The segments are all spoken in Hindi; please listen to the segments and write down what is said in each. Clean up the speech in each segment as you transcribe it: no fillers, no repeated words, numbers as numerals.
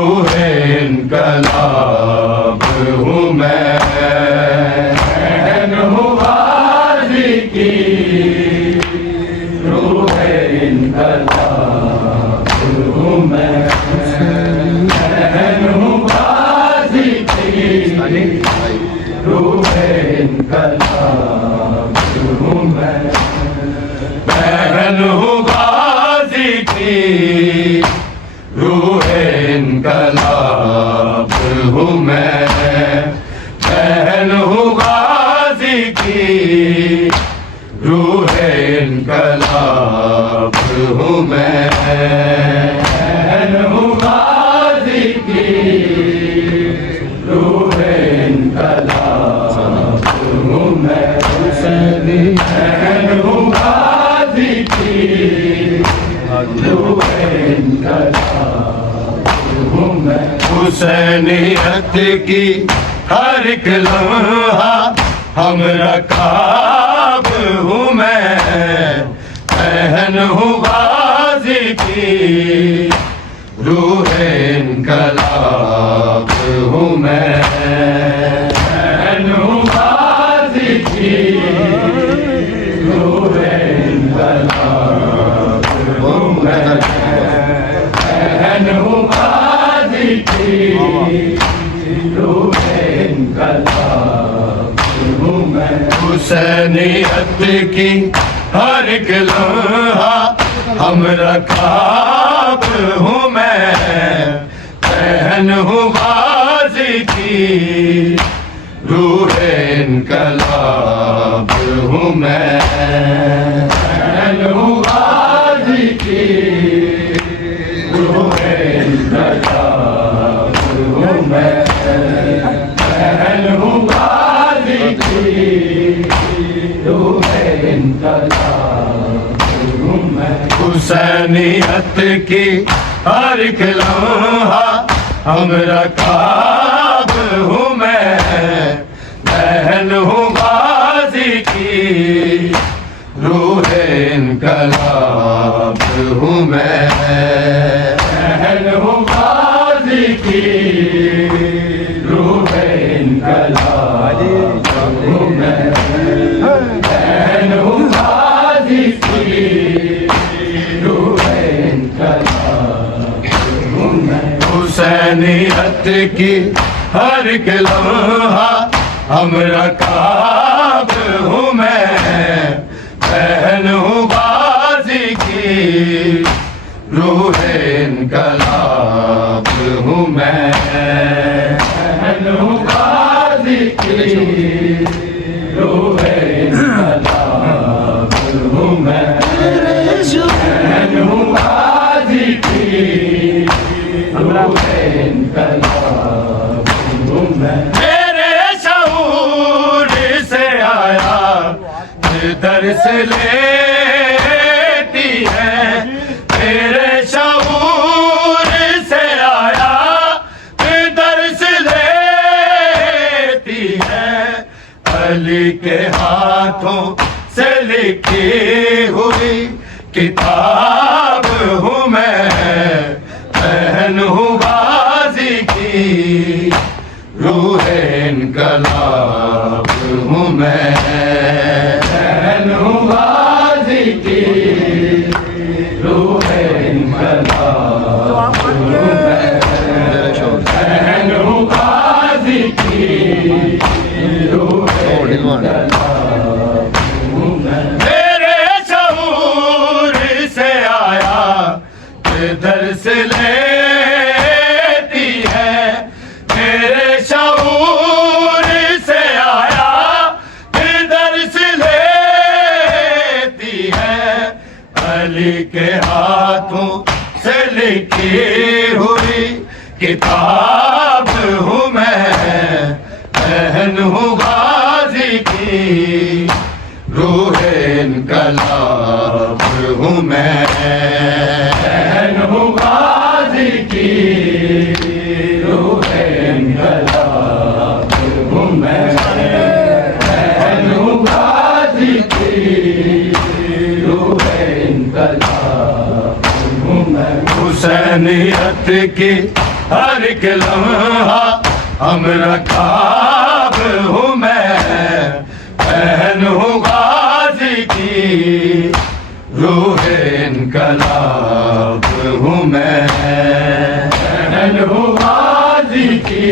रूह इनकलाब रूहे इनकलाब हूँ मैं, बहन हूँ गाजी की रूहे इनकलाब हूँ मैं, बहन हूँ गाजी की रूहे इनकलाब हूँ मैं, बहन हूँ गाजी की रूहे इनकलाब हूँ मैं, बहन हूँ गाजी की रूहे इनकलाब हूँ मैं, हुसैनियत की हर एक लम्हा हमरा ख्वाब हूँ मैं, बहन हूँ गाजी की रूहे इनकलाब हूँ मैं, बहन हूँ गाजी की रूहे इनकलाब हूँ मैं, बहन हूँ गाजी की रूहे इनकलाब हूँ मैं, हुसैनियत की हर एक लम्हा हमरा ख्वाब हूँ मैं, बहन हूँ गाजी की रूहे इनकलाब हूँ मैं, बहन हूँ गाजी की रूहे इनकलाब हूँ मैं, बहन हूँ गाजी की रूहे इनकलाब हूँ मैं, हुसैनियत की हर एक लम्हा हमरा ख्वाब हूँ मैं, बहन हूँ गाजी की रूहे इनकलाब हूँ मैं, बहन हूँ गाजी की रूहे इनकलाब हूँ मैं, बहन हूँ गाजी की रूहे इनकलाब हूँ मैं, हुसैनियत की हर एक लम्हा हमरा ख्वाब हूँ मैं, बहन हूँ गाजी की रूहे इनकलाब हूँ मैं, बहन हूँ गाजी की रूहे इनकलाब हूँ मैं, बहन हूँ गाजी की रूहे इनकलाब हूँ मैं, मेरे शऊर से आया दर्स लेती है, मेरे शऊर से आया दर्स लेती है, अली के हाथों से लिखी हुई किताब हूँ मैं, बहन हूँ गाजी की रूहे इनकलाब हूँ मैं, बहन हूँ गाजी की रूहे इनकलाब हूँ मैं, बहन हूँ गाजी की रूहे इनकलाब हूँ मैं, मेरे शऊर से आया दर्स लेती है, मेरे शऊर से आया दर्स लेती है, अली के हाथों से लिखी हुई किताब हूँ मैं, बहन हूँ गाजी की रूहे इनकलाब हूँ मैं, बहन हूँ गाजी की रूहे इनकलाब हूँ मैं, बहन हूँ गाजी की रूहे इनकलाब हूँ मैं, हुसैनियत की हर एक लम्हा हमरा ख्वाब हूँ मैं, बहन हूँ गाजी की रूहे इनकलाब हूँ मैं, बहन हूँ गाजी की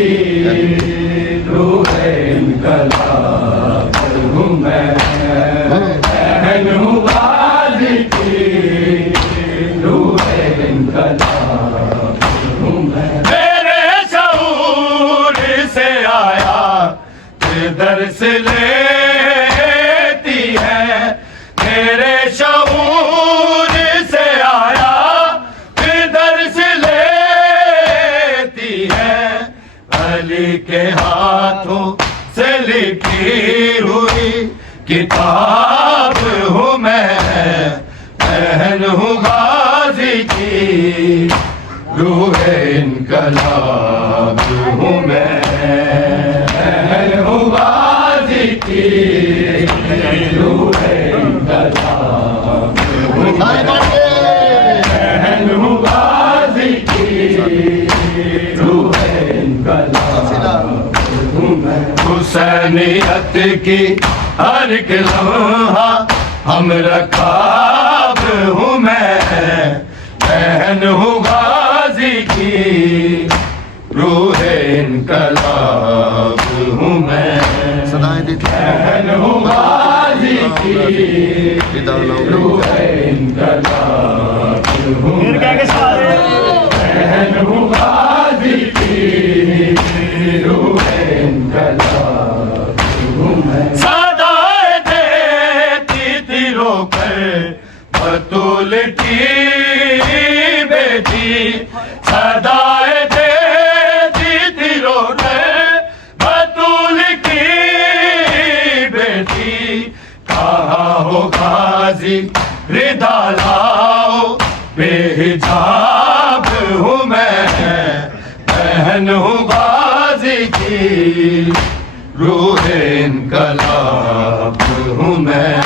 दर्श लेती है, मेरे शऊर से आया फिर दर्श लेती है। अली के हाथों से लिखी हुई किताब हूँ मैं, बहन हूँ गाजी की, रूह इनकलाब हूँ मैं, बहन हूँ गाजी की, रूह इनकलाब हूँ मैं, बहन हूँ गाजी की, रूह इनकलाब हूँ मैं। हुसैनियत की हर एक लम्हा हम रकाब हूँ मैं, बहन हूँ गाजी की, रूह इनकलाब हूँ मैं, बहन हूँ गाजी की, रूह इनकलाब हूँ मैं, बहन हूँ गाजी की, रूह इनकलाब हूँ मैं। बतूल की बेटी सदाए देती थी रोकर, बतूल की बेटी कहाँ हो गाजी रिदा लाओ, बेहिजाब हूँ मैं, बहन हूँ गाजी की, रूह इनकलाब हूँ मैं,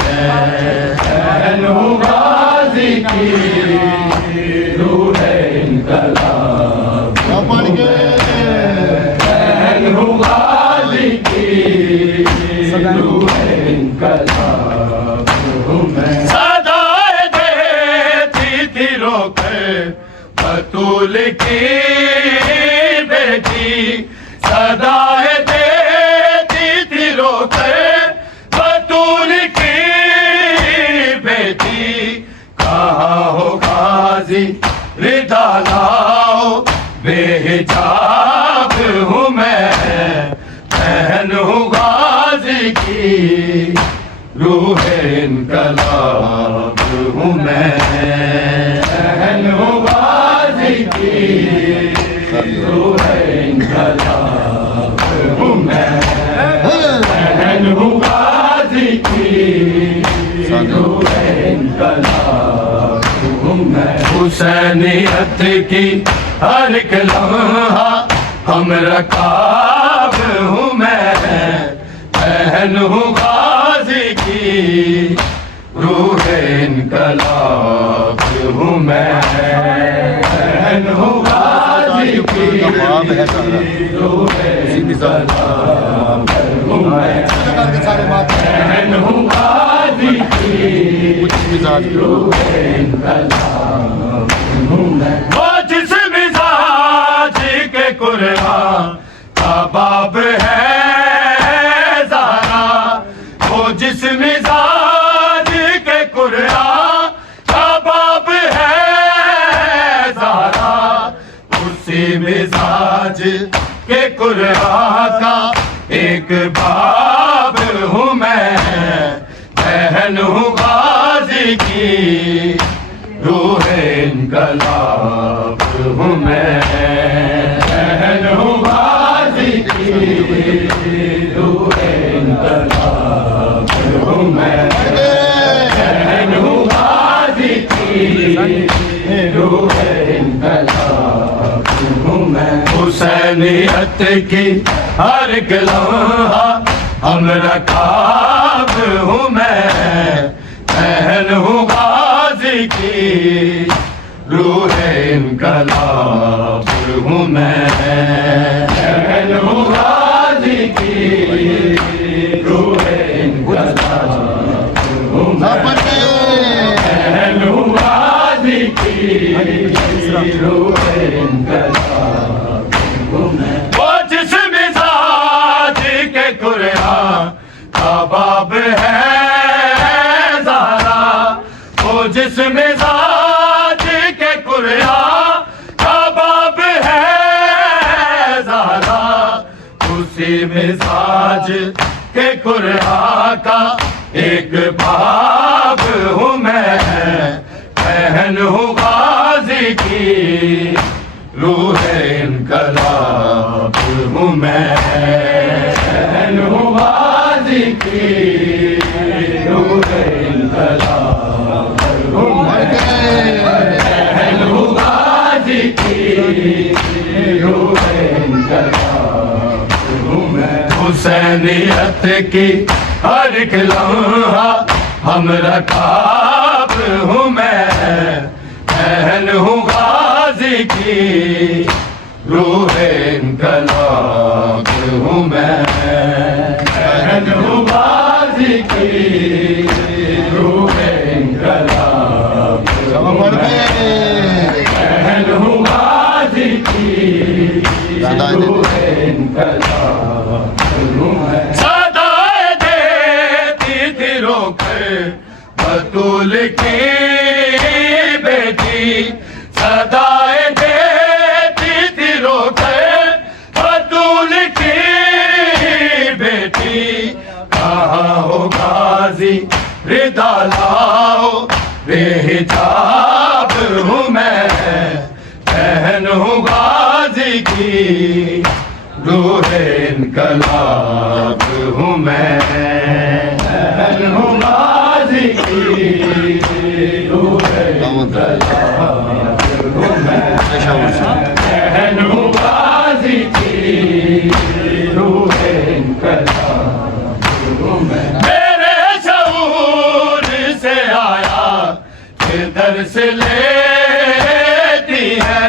बहन हूँ गाजी की, रूह इनकलाब हूँ मैं, बहन हूँ गाजी की, रूह इनकलाब हूँ मैं। सदाए देती थी रोकर बतूल की बेटी, सदाए देती थी रोकर बतूल की बेटी, कहाँ हो गाजी रिदा लाओ, बेहिजाब हूँ मैं, बहन हूँ गाजी की, रूह इनकलाब हूँ मैं, बहन हूँ गाजी की, रूह इनकलाब हूँ मैं, बहन हूँ गाजी की, रूह इनकलाब हूँ मैं। हुसैनियत की हर एक लम्हा हम रकाब हूँ मैं, बहन हूँ गाजी की, रूह इनकलाब हूँ मैं, बहन हूँ गाजी की, रूह इनकलाब हूँ मैं, बहन हूँ गाजी की, रूह इनकलाब हूँ मैं। वो जिस मिजाज के कुरान का बाब है ज़ारा, वो जिस मिजाज के कुरान का बाब है ज़ारा, उसी मिजाज के कुरान का एक बाब हूँ मैं, बहन हूँ गाजी की, रूह इनकलाब हूँ मैं, बहन हूँ गाजी की, रूह इनकलाब हूँ मैं, बहन हूँ गाजी की, रूह इनकलाब हूँ मैं। हुसैनियत की हर एक लम्हा हम रकाब हूँ मैं, बहन हूँ गाजी की, रूह इनकलाब हूँ मैं, बहन हूँ गाजी की, रूह इनकलाब हूँ मैं, बहन हूँ गाजी की, रूह इनकलाब हूँ मैं। वो जिस मिजाज के कुरान का बाब है ज़ारा, वो जिस मिजाज के कुरान का बाब है ज़ारा, उसी मिजाज के कुरान का एक बाब हूँ मैं, बहन हूँ गाजी की रूह इनकलाब हूँ मैं, बहन हूँ गाजी की रूह इनकलाब हूँ मैं, बहन हूँ गाजी की रूह इनकलाब हूँ मैं। हुसैनियत की हर एक लम्हा हमरा ख्वाब हूँ मैं, बहन हूँ गाजी की रूह इनकलाब हूँ मैं, बहन हूँ गाजी की रूह इनकलाब हूँ मैं, बहन हूँ गाजी की रूह इनकलाब हूँ मैं। सदाए देती थी रोकर बतूल की बेटी, सदाए देती थी रोकर बतूल की बेटी, कहाँ हो गाजी रिदा लाओ बेहिजाब हूँ मैं, बहन हूँ गाजी की रूह इनकलाब हूँ मैं, बहन हूँ गाजी की रूह इनकलाब हूँ मैं, बहन हूँ गाजी की रूह इनकलाब हूँ मैं। मेरे शऊर से आया फिर दर्स लेती है,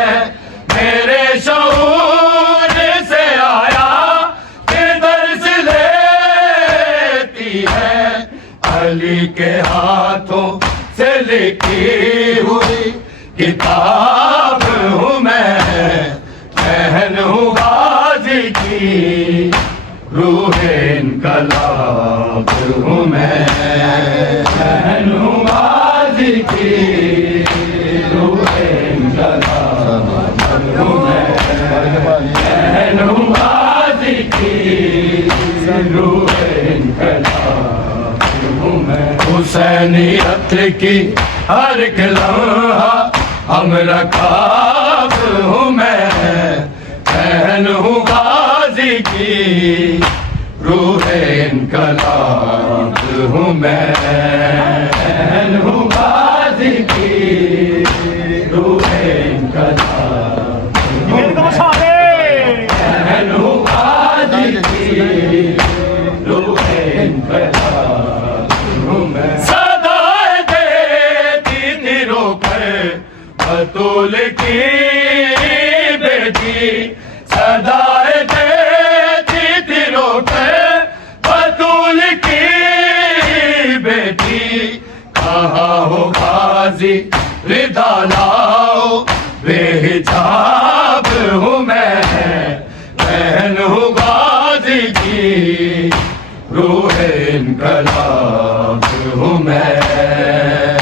मेरे शऊर से आया फिर दर्स लेती है, अली के हाथों से लिखी हुई किताब हूँ मैं, बहन हूँ गाजी की रूह इनकलाब हूँ मैं, बहन हूँ गाजी की रूह इनकलाब हूँ मैं, बहन हूँ गाजी की रूह इनकलाब हूँ मैं। हुसैनियत की हर एक लम्हा हमरा ख्वाब हूँ मैं, बहन हूँ गाजी की रूह इनकलाब हूँ मैं, बहन हूँ गाजी की रूह इनकलाब हूँ मैं, बहन हूँ गाजी की रूह इनकलाब हूँ मैं। सदाए देती थी रोकर बतूल की बेटी, सदाए देती थी रोकर बतूल की बेटी, कहाँ हो गाजी रिदा लाओ बेहिजाब हूँ मैं, बहन हूँ गाजी की रूह इनकलाब हूँ मैं,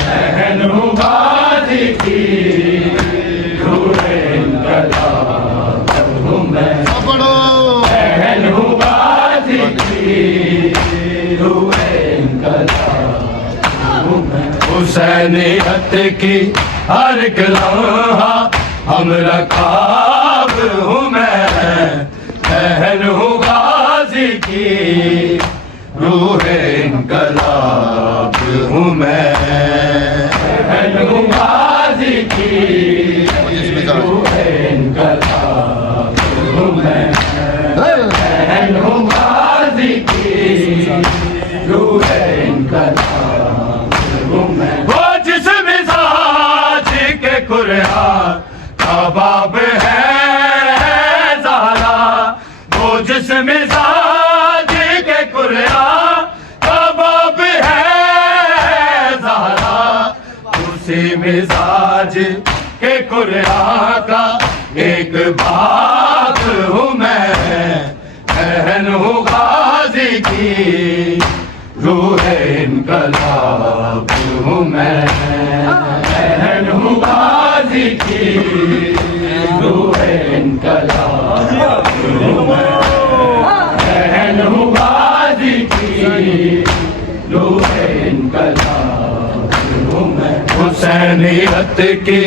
बहन हूँ गाजी की रूह इनकलाब हूँ मैं, बहन हूँ गाजी की रूह इनकलाब हूँ मैं। हुसैनियत की हर एक लम्हा हमरा ख्वाब हूँ मैं, बहन हूँ गाजी की रूह इनकलाब हूँ मैं, बहन हूँ गाजी की रूह इनकलाब हूँ मैं, बहन हूँ गाजी की रूह इनकलाब हूँ मैं। वो जिस मिजाज के कुरान का बाब है ज़हरा, वो जिस मिजाज के कुरान का बाब है ज़हरा, उसी मिजाज के कुरान का एक बाब हूँ मैं, बहन हूँ गाजी की रूह इनकलाब हूँ मैं, बहन हूँ गाजी की रूह इनकलाब हूँ मैं, बहन हूँ गाजी की हुसैनियत की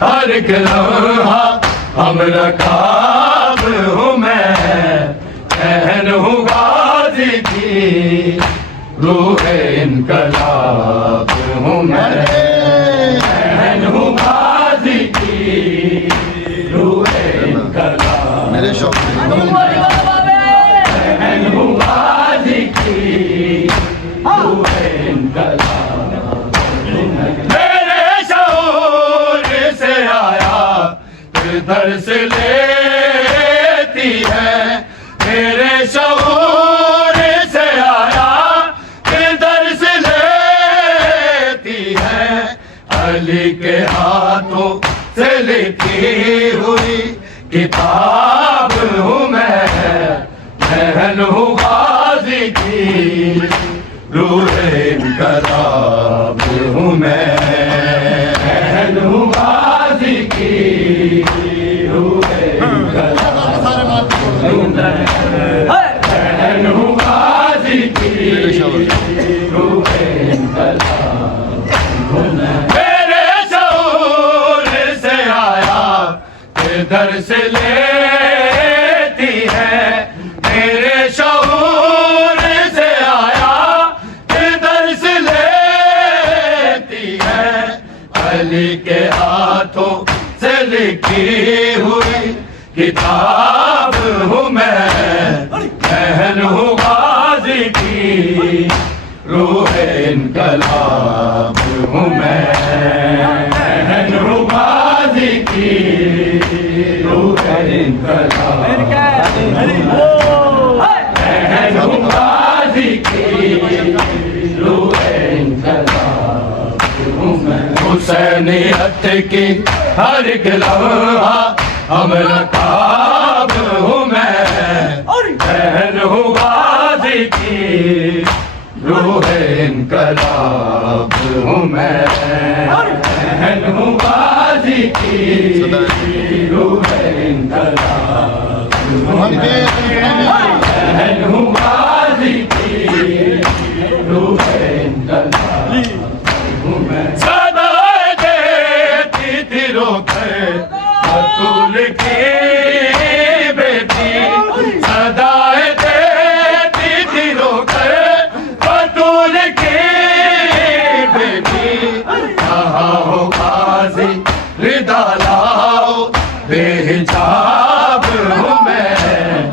हर एक लम्हा हमरा ख्वाब हूँ मैं, बहन हूँ गाजी की रूह इनकलाब हूँ मैं, बहन हूँ गाजी की रूह इनकलाब, मेरे शौक बहन हूँ गाजी की रूह इनकलाब, मेरे शऊर से आया फिर दर्स लेती है, मेरे शऊर से आया फिर दर्स लेती है, अली के हाथों से लिखी हुई किताब हूँ मैं, बहन हूँ गाजी की रूह इनकलाब हूँ मैं, बहन हूँ गाजी की रूह इनकलाब हूँ मैं, बहन हूँ गाजी की रूह इनकलाब हूँ मैं, मेरे शऊर से आया फिर दर्स लेती है, मेरे शऊर से आया फिर दर्स लेती है, अली के हाथों से लिखी हुई किताब हूँ मैं, बहन हूँ गाजी की रूह इनकलाब हूँ मैं, बहन हूँ गाजी की रूह इनकलाब, बहन हूँ गाजी की रूह इनकलाब हूँ मैं, हुसैनियत की हर एक लम्हा हमरा ख्वाब हूँ मैं, बहन हूँ गाजी की रूह इनकलाब हूँ मैं, बहन हूँ गाजी की रूह इनकलाब हूँ मैं, बहन हूँ गाजी की रूह इनकलाब हूँ मैं, सदाएं देती थी रोकर बतूल की बेटी, सदाएं देती थी रोकर बतूल की बेटी, कहाँ हो गाजी रिदा लाओ बेहिजाब हूँ मैं,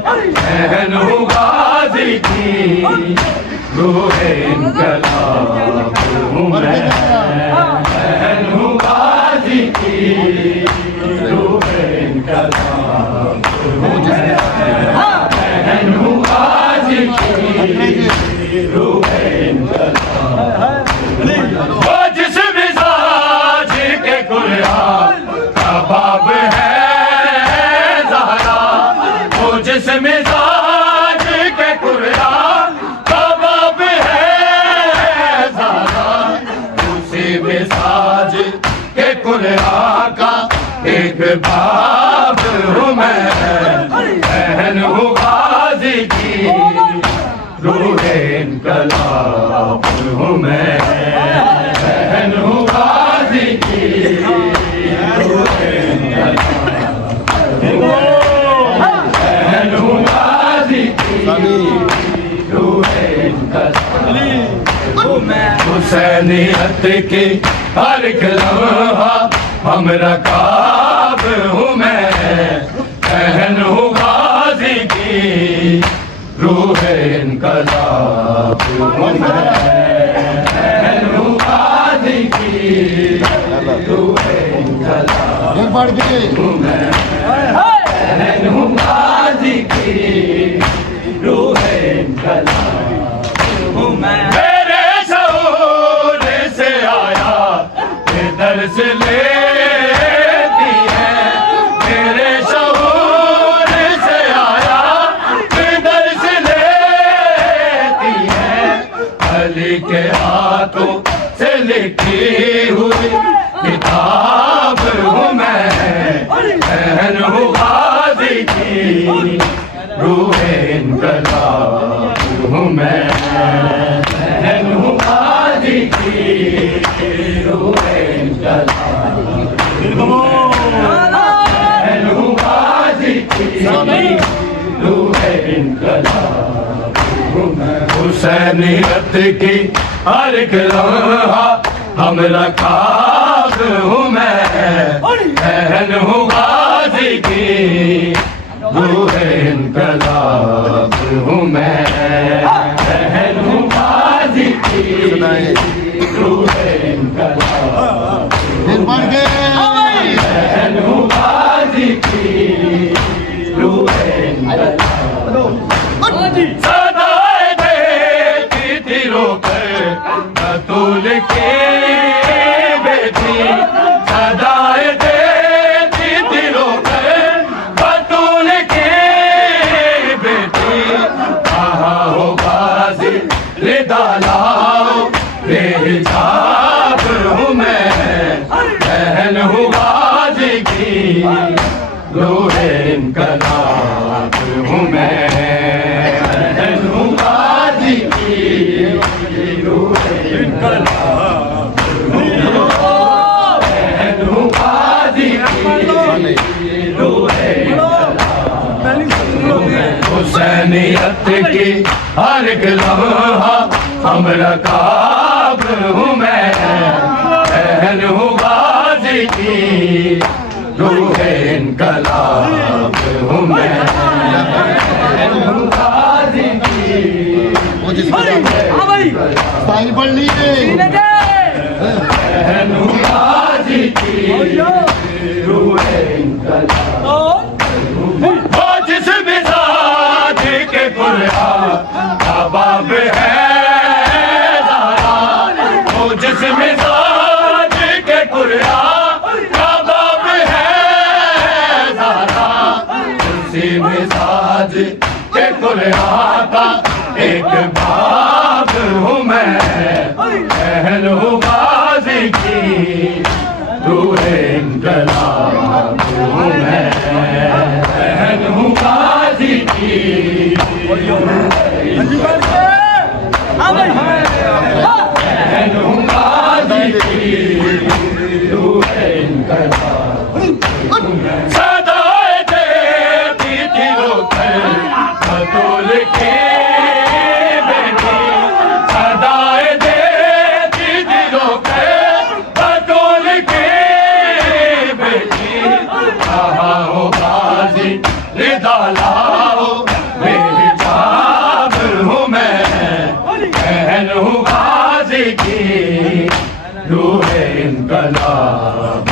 बहन हूँ गाजी की रूह इनकलाब हूँ मैं, बहन हूँ गाजी की रूह इनकलाब हूँ मैं, बहन हूँ गाजी की रूह इनकलाब, वो जिस मिजाज के कुरान का बाब है ज़हरा, वो जिस मिजाज के कुरान का बाब है ज़हरा, उसी मिजाज के कुरान का एक बाब हूँ मैं, बहन हूँ गाजी की रूह इनकलाब हूँ मैं, बहन हूँ गाजी की रूह इनकलाब हूँ मैं, बहन हूँ गाजी की रूह इनकलाब हूँ मैं, हुसैनियत की हर एक लम्हा हमरा ख्वाब हूँ मैं, बहन हूँ गाजी की रूह इनकलाब हूँ मैं, बहन हूँ गाजी की रूह इनकलाब हूँ मैं, बहन हूँ गाजी की रूह इनकलाब हूँ मैं, मेरे शऊर से आया फिर दर्स लेती है, मेरे शऊर से आया फिर दर्स लेती है, अली के हाथों से लिखी हुई किताब हूँ मैं, बहन हूँ गाजी की रूह इनकलाब हूँ मैं, बहन हूँ गाजी की रूह इनकलाब हुसैनियत की हर एक लम्हा हमरा ख्वाब हूँ मैं, बहन हूँ गाजी की रूहे इनकलाब हूँ मैं, बहन हूँ गाजी की रूहे इनकलाब, बहन हूँ गाजी की रूहे इनकलाब। सदाए देती थी रोकर बतूल के बेटी, सदाए देती थी रोकर बतूल के बेटी, कहा हो गाजी रिदा लाओ बेहिजाब हूँ मैं, बहन हूँ गाजी की रूहे इनकलाब हूँ मैं, बहन हूँ गाजी की रूहे इनकलाब, बहन हूँ गाजी की रूहे इनकलाब। हुसैनियत की हर एक लम्हा हमरा ख्वाब हूँ मैं, बहन हूँ गाजी की रूहे इनकलाब हूँ मैं, बहन हूँ गाजी की पानी पढ़ लीजिए, बहन हूँ गाजी की रूहे इनकलाब। वो जिस मिजाज के कुरान का बाब है ज़ारा, वो जिस मिजाज के कुरान का बाब है ज़ारा, उसी मिजाज के कुरान का एक बाब हूँ मैं, बहन हूँ गाजी की रूहे इनकलाब हूँ मैं, बहन हूँ गाजी की बहन हूँ गाजी की रूहे इनकलाब। सदाए देती थी रोकर बतूल के बेटी, सदाए देती थी रोकर बतूल के बेटी, कहा हो गाजी रिदा लाओ बेहिजाब हूँ मैं, बहन हूँ गाजी की रूहे इनकलाब